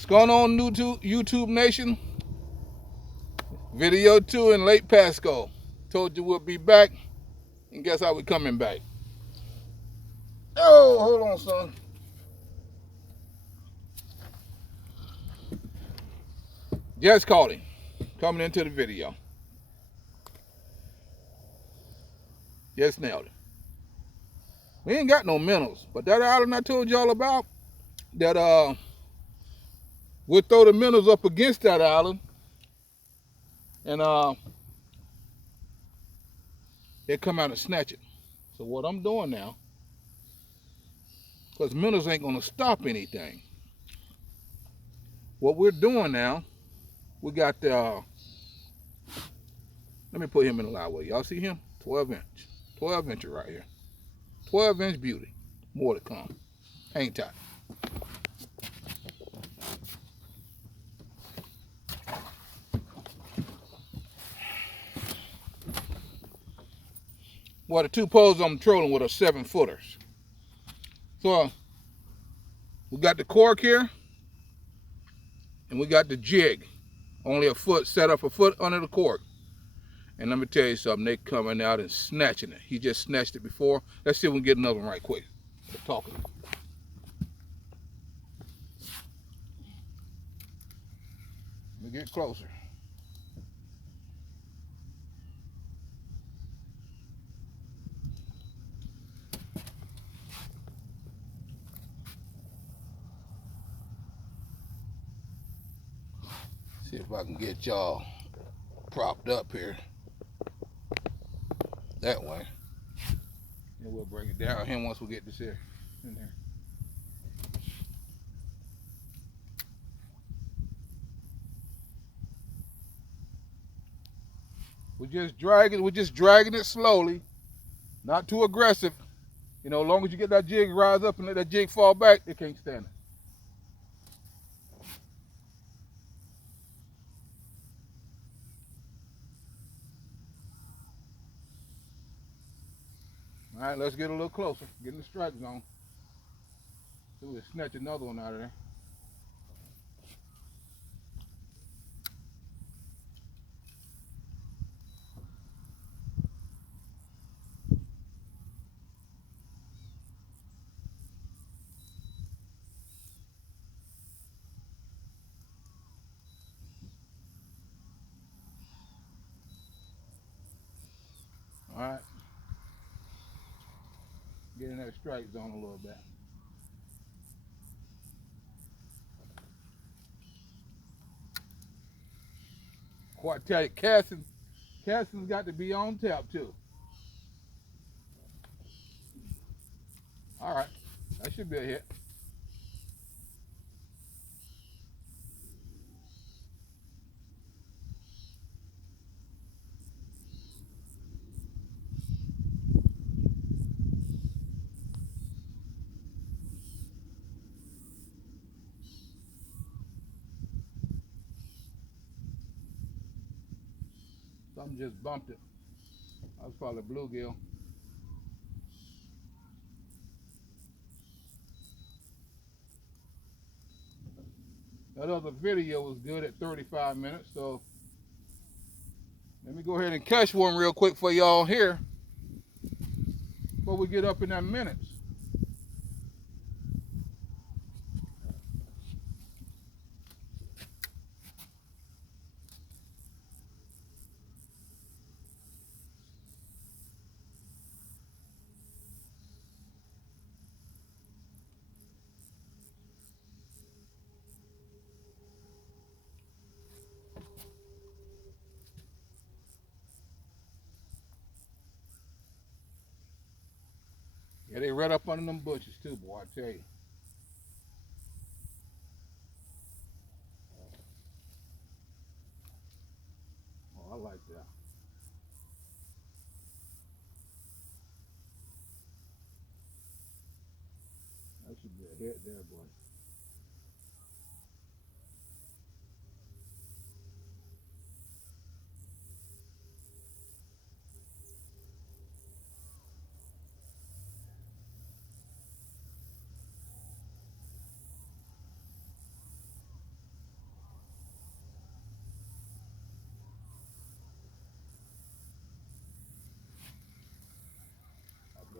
What's going on, YouTube Nation? Video 2 in Lake Pasco. Told you we'll be back, and guess how we coming back? Oh, hold on, son. Just caught him. Coming into the video. Just nailed it. We ain't got no minnows, but that island I told y'all about, that we'll throw the minnows up against that island, and they come out and snatch it. So what I'm doing now, because minnows ain't gonna stop anything. What we're doing now, we got the, let me put him in the live way. Y'all see him? 12 inch. 12 inch right here. 12-inch beauty. More to come. Hang tight. Well, the two poles I'm trolling with are 7-footers. So we got the cork here, and we got the jig. Only a foot, set up a foot under the cork. And let me tell you something, they coming out and snatching it. He just snatched it before. Let's see if we can get another one right quick. We're talking. Let me get closer. See if I can get y'all propped up here. That way. And we'll bring it down here once we get this here in there. We're just dragging it slowly, not too aggressive. You know, as long as you get that jig rise up and let that jig fall back, they can't stand it. All right, let's get a little closer. Get in the strike zone. So we'll snatch another one out of there. All right. Get in that strike zone a little bit. Quartet casting's got to be on tap too. All right, that should be a hit. Something just bumped it. That was probably bluegill. That other video was good at 35 minutes, so let me go ahead and catch one real quick for y'all here before we get up in that minutes. Yeah, they right up under them bushes too, boy, I tell you. Oh, I like that. That should be a hit there, boy.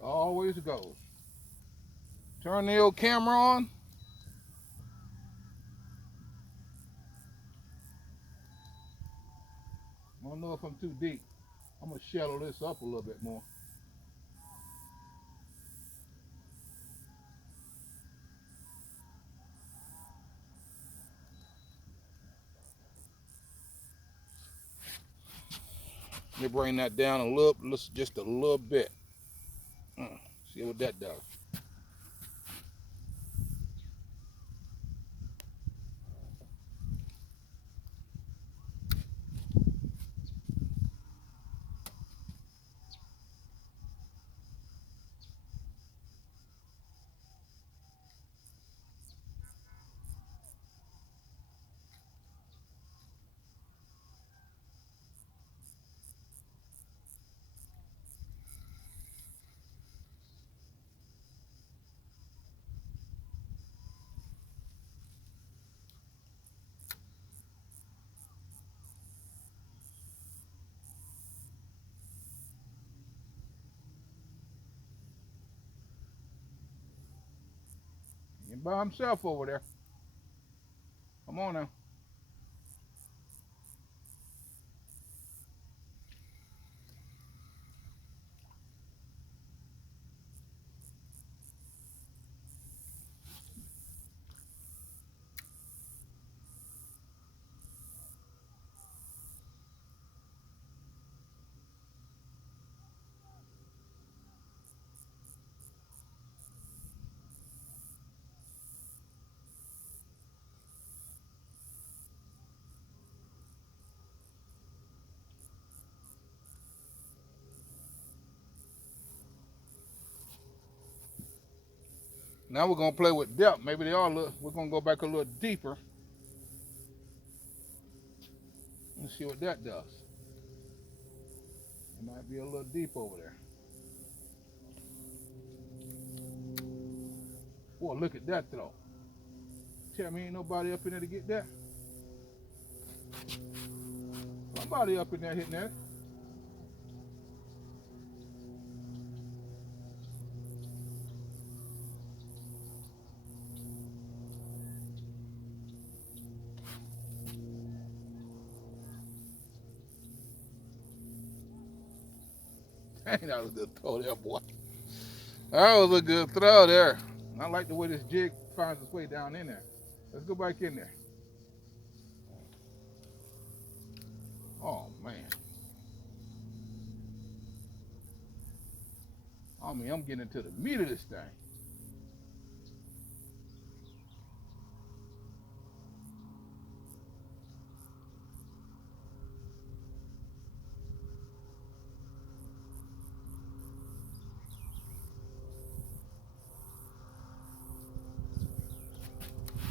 Always goes. Turn the old camera on. I don't know if I'm too deep. I'm gonna shallow this up a little bit more. Let me bring that down a little, just a little bit. See what that does. He's by himself over there. Come on now. Now we're gonna play with depth. Maybe they are. We're gonna go back a little deeper. Let's see what that does. It might be a little deep over there. Boy, look at that throw. Tell me ain't nobody up in there to get that. Somebody up in there hitting that. Dang, that was a good throw there, boy. That was a good throw there. I like the way this jig finds its way down in there. Let's go back in there. Oh, man. I mean, I'm getting into the meat of this thing.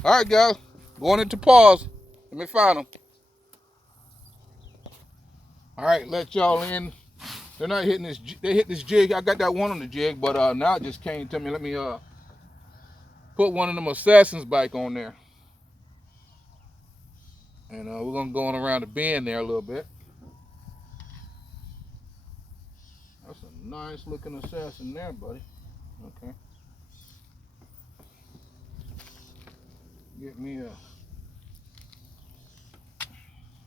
All right, guys. Going into pause. Let me find them. All right, let y'all in. They're not hitting this. They hit this jig. I got that one on the jig, but now it just came to me. Let me put one of them Assassin's bike on there, and we're gonna go on around the bend there a little bit. That's a nice looking Assassin there, buddy. Okay. Get me a.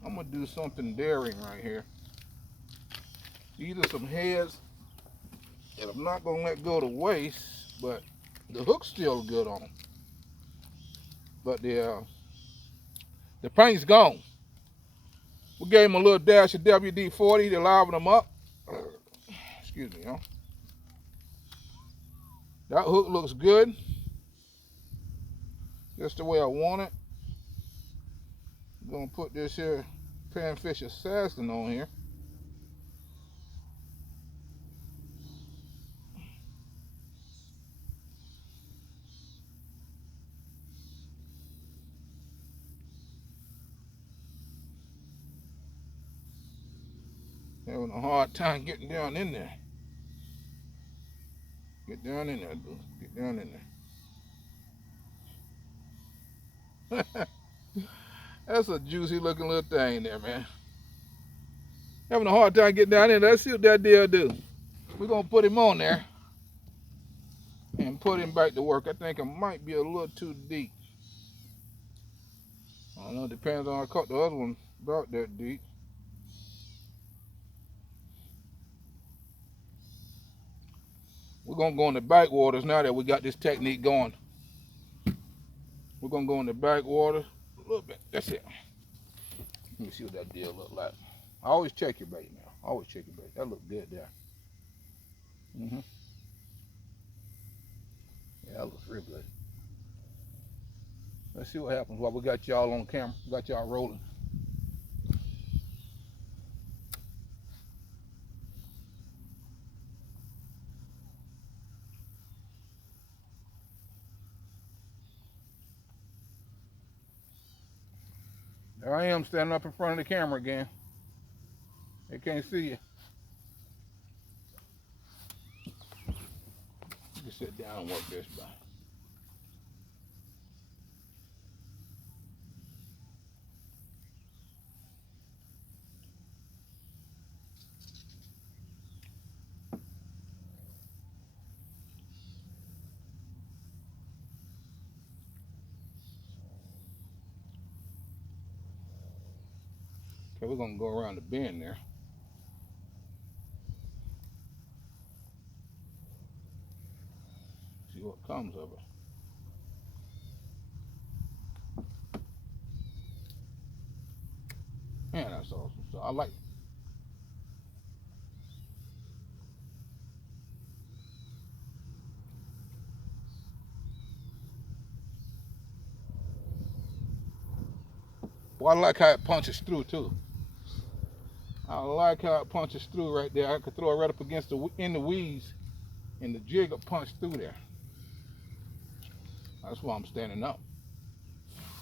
I'm gonna do something daring right here. Either some heads, and I'm not gonna let go of the waist, but the hook's still good on them. But the paint's gone. We gave him a little dash of WD-40 to liven them up. Excuse me, y'all. That hook looks good. Just the way I want it. I'm gonna put this here Panfish Assassin on here. Having a hard time getting down in there. Get down in there, dude. Get down in there. That's a juicy looking little thing there, man. Having a hard time getting down in there. Let's see what that deal do. We're gonna put him on there. put him back to work. I think it might be a little too deep. I don't know, it depends on, I caught the other one about that deep. We're gonna go in the backwaters now that we got this technique going. We're gonna go in the backwaters a little bit. That's it. Let me see what that deal look like. I always check your bait now. Always check your bait. That look good there. Yeah, that looks real good. Let's see what happens while we got y'all on camera. Got y'all rolling. There I am standing up in front of the camera again. They can't see you. Just sit down and work this by. Okay, we're gonna go around the bend there. See what comes of it. Man, that's awesome. So I like it. Well, I like how it punches through too. I like how it punches through right there. I could throw it right up against in the weeds, and the jig will punch through there. That's why I'm standing up.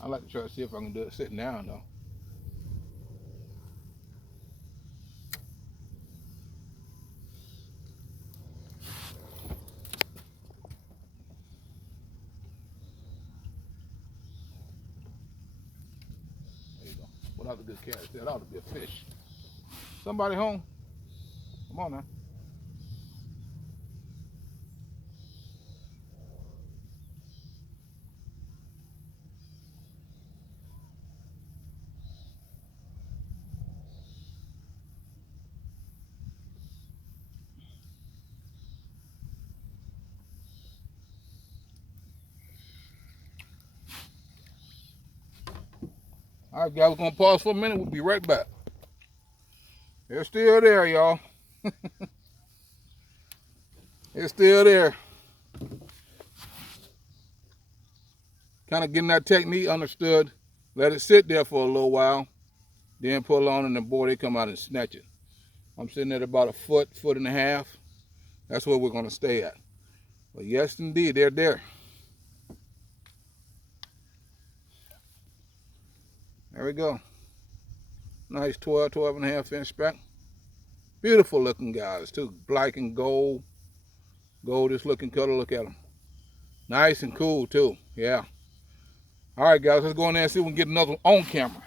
I like to try to see if I can do it sitting down though. There you go. Without the good cat, that ought to be a fish. Somebody home? Come on now. All right, guys, we're gonna pause for a minute. We'll be right back. They're still there, y'all. It's still there. Kind of getting that technique understood. Let it sit there for a little while. Then pull on and the boy, they come out and snatch it. I'm sitting at about a foot and a half. That's where we're gonna stay at. But yes, indeed, they're there. There we go. Nice 12 and a half inch speck. Beautiful looking guys too. Black and gold. Goldish looking color. Look at them. Nice and cool too. Yeah. All right, guys, let's go in there and see if we can get another on camera.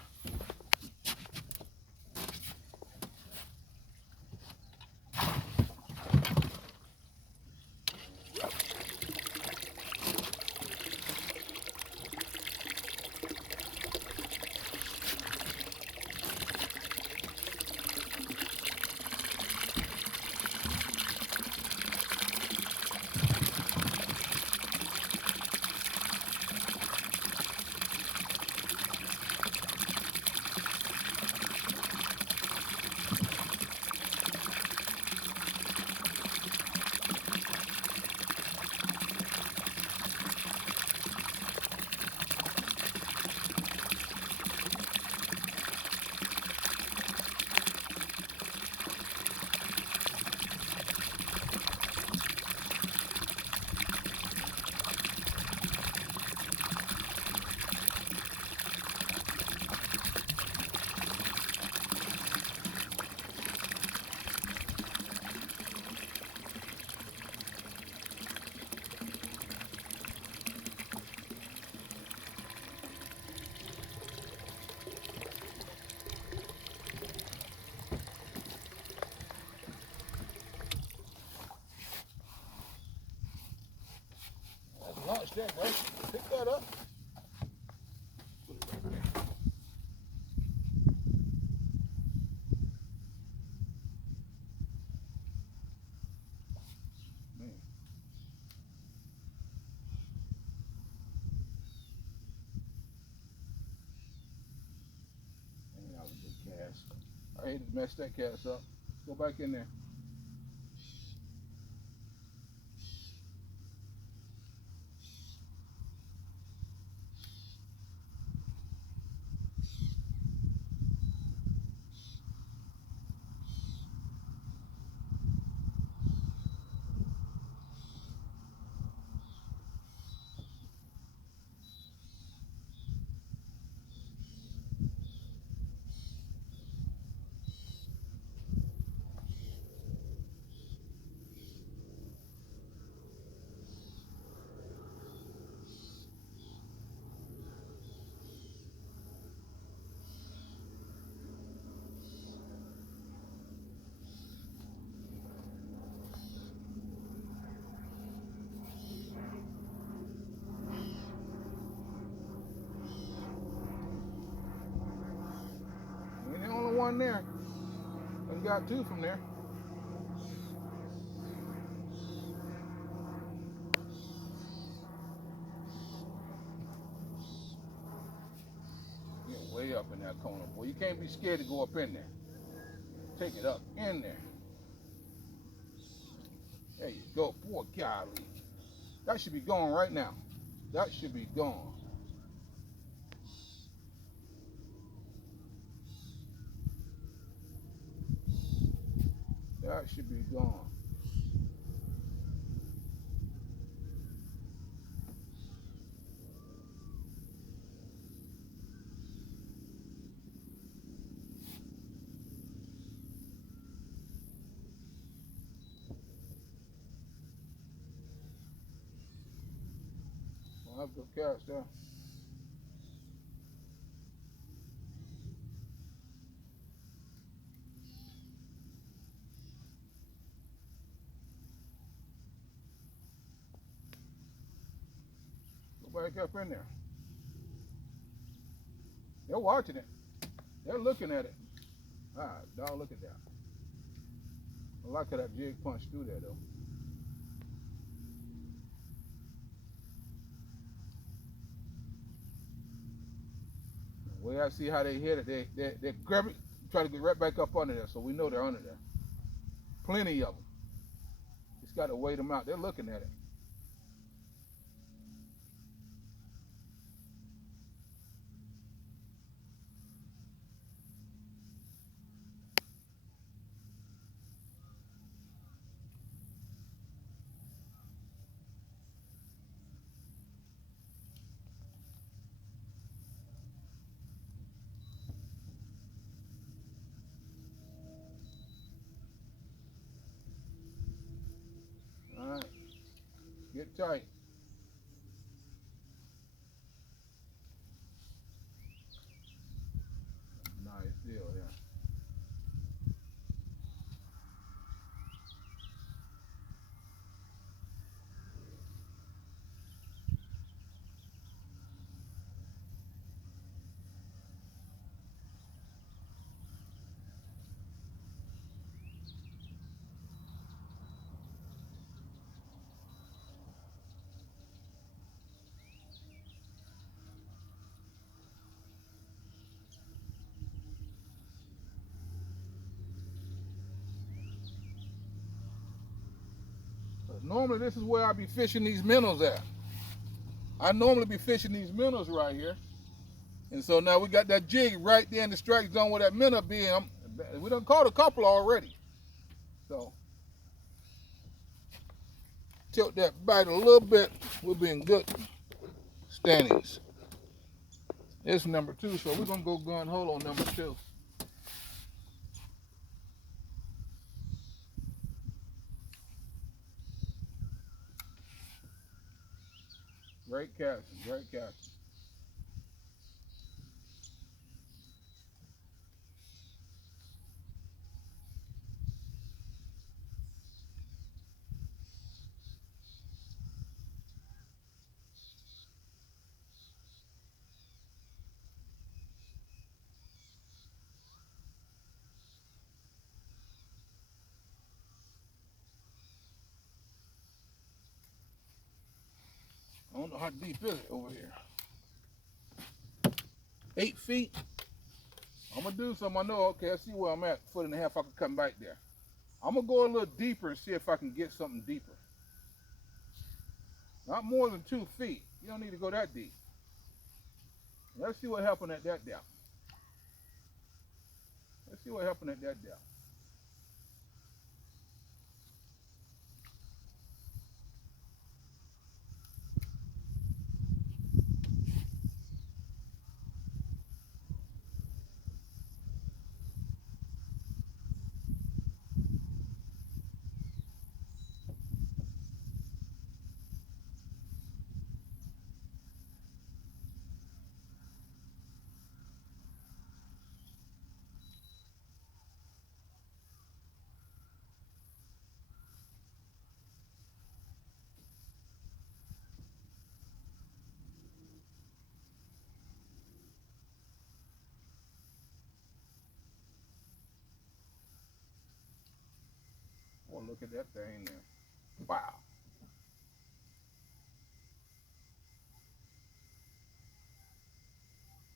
that, bro. Pick that up. Put it right there. Man. Man, that was a good cast. I hate to mess that cast up. Go back in there. Ain't the only one there. I got two from there. Get way up in that corner, boy. You can't be scared to go up in there. Take it up in there. There you go. Boy, golly. That should be gone right now. That should be gone. That should be gone. I'll have to cast there. Go back up in there. They're watching it. They're looking at it. Ah, dog, look at that. I like how that jig punched through there, though. The way I see how they hit it, they grab it, try to get right back up under there, so we know they're under there. Plenty of them. Just got to wait them out. They're looking at it. All right. Get tight. Nice deal, yeah. Normally, this is where I be fishing these minnows at. I normally be fishing these minnows right here. And so now we got that jig right there in the strike zone where that minnow be. We done caught a couple already. So, tilt that bite a little bit. We'll be in good standings. It's number 2, so we're going to go gun hole on number 2. Great casting, great casting. don't know how deep is it over here. 8 feet. I'm gonna do something. I know. Okay, I see where I'm at. 1.5 feet. I can come back there. I'm gonna go a little deeper and see if I can get something deeper. Not more than 2 feet. You don't need to go that deep. Let's see what happened at that depth. Let's see what happened at that depth. Boy, look at that thing there. Wow.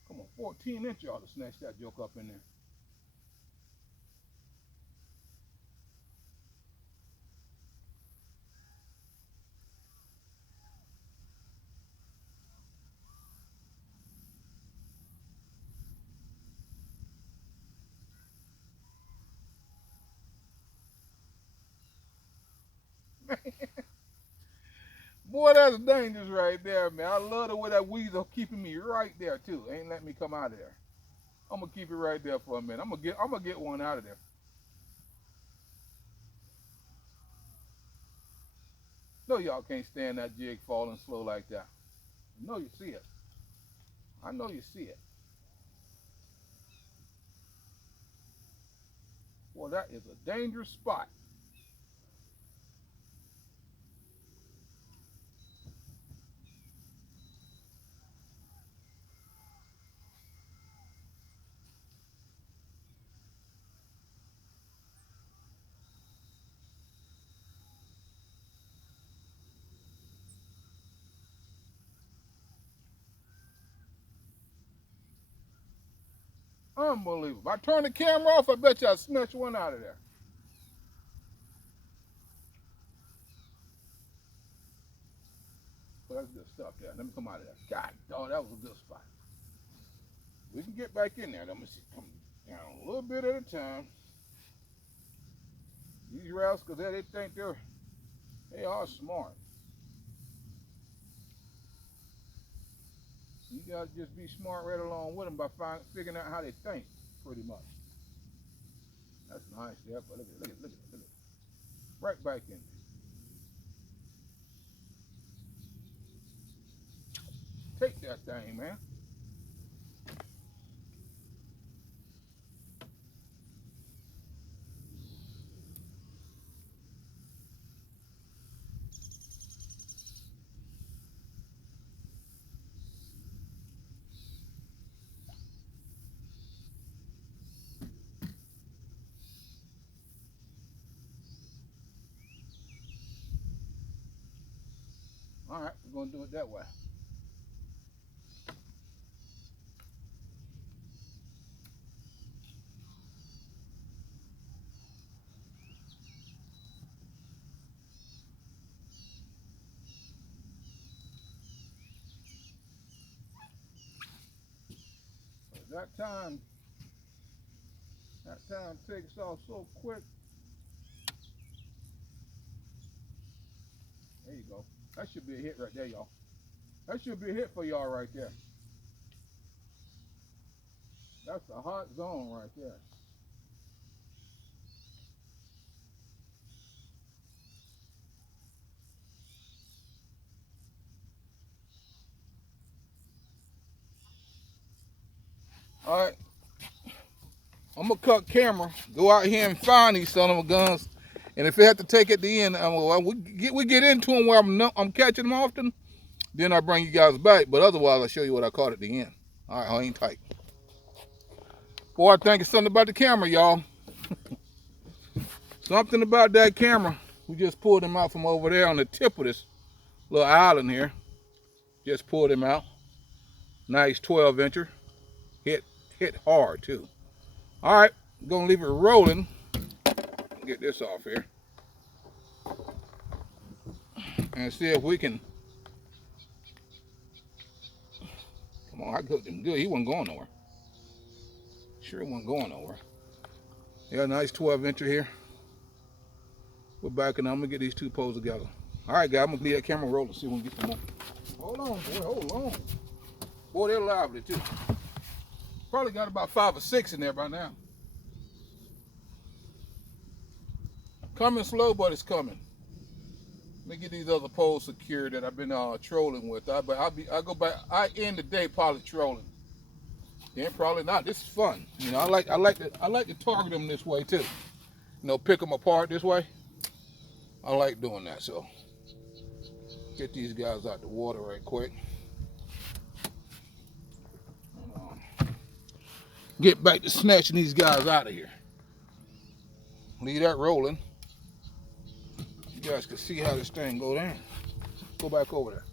Come on, 14 inch ought to snatch that joke up in there. Boy, that's dangerous right there, man. I love the way that weasel keeping me right there too. Ain't letting me come out of there. I'm gonna keep it right there for a minute. I'm gonna get one out of there. No, y'all can't stand that jig falling slow like that. I know you see it. I know you see it. Boy, that is a dangerous spot. Unbelievable. If I turn the camera off, I bet you I'll snatch one out of there. Well, that's good stuff there. Let me come out of there. God, dog, that was a good spot. We can get back in there. Let me see. Come down a little bit at a time. These rascals, they think they are smart. You gotta just be smart right along with them by figuring out how they think, pretty much. That's nice there, but look at it. Right back in there. Take that thing, man. All right, we're gonna do it that way. That time takes off so quick. There you go. That should be a hit right there, y'all. That should be a hit for y'all right there. That's a hot zone right there. All right. I'm gonna cut camera, go out here and find these son of a guns, and if we have to take at the end, we get into them where I'm catching them often, then I bring you guys back. But otherwise, I'll show you what I caught at the end. All right, hang tight. Boy, I think it's something about the camera, y'all. Something about that camera. We just pulled him out from over there on the tip of this little island here. Just pulled him out. Nice 12-incher. Hit hard too. All right, gonna leave it rolling. Get this off here and see if we can. Come on, I cooked him good. He wasn't going nowhere. Sure, he wasn't going nowhere. Yeah, nice 12-incher here. We're backing up. I'm gonna get these two poles together. All right, guys, I'm gonna leave that camera rolling. See if we can get some more. Hold on, boy. Hold on. Boy, they're lively too. Probably got about 5 or 6 in there by now. Coming slow, but it's coming. Let me get these other poles secured that I've been trolling with. I go back. I end the day probably trolling. Then probably not. This is fun. You know, I like to target them this way too. You know, pick them apart this way. I like doing that. So get these guys out the water right quick. Get back to snatching these guys out of here. Leave that rolling. You guys can see how this thing go down. Go back over there.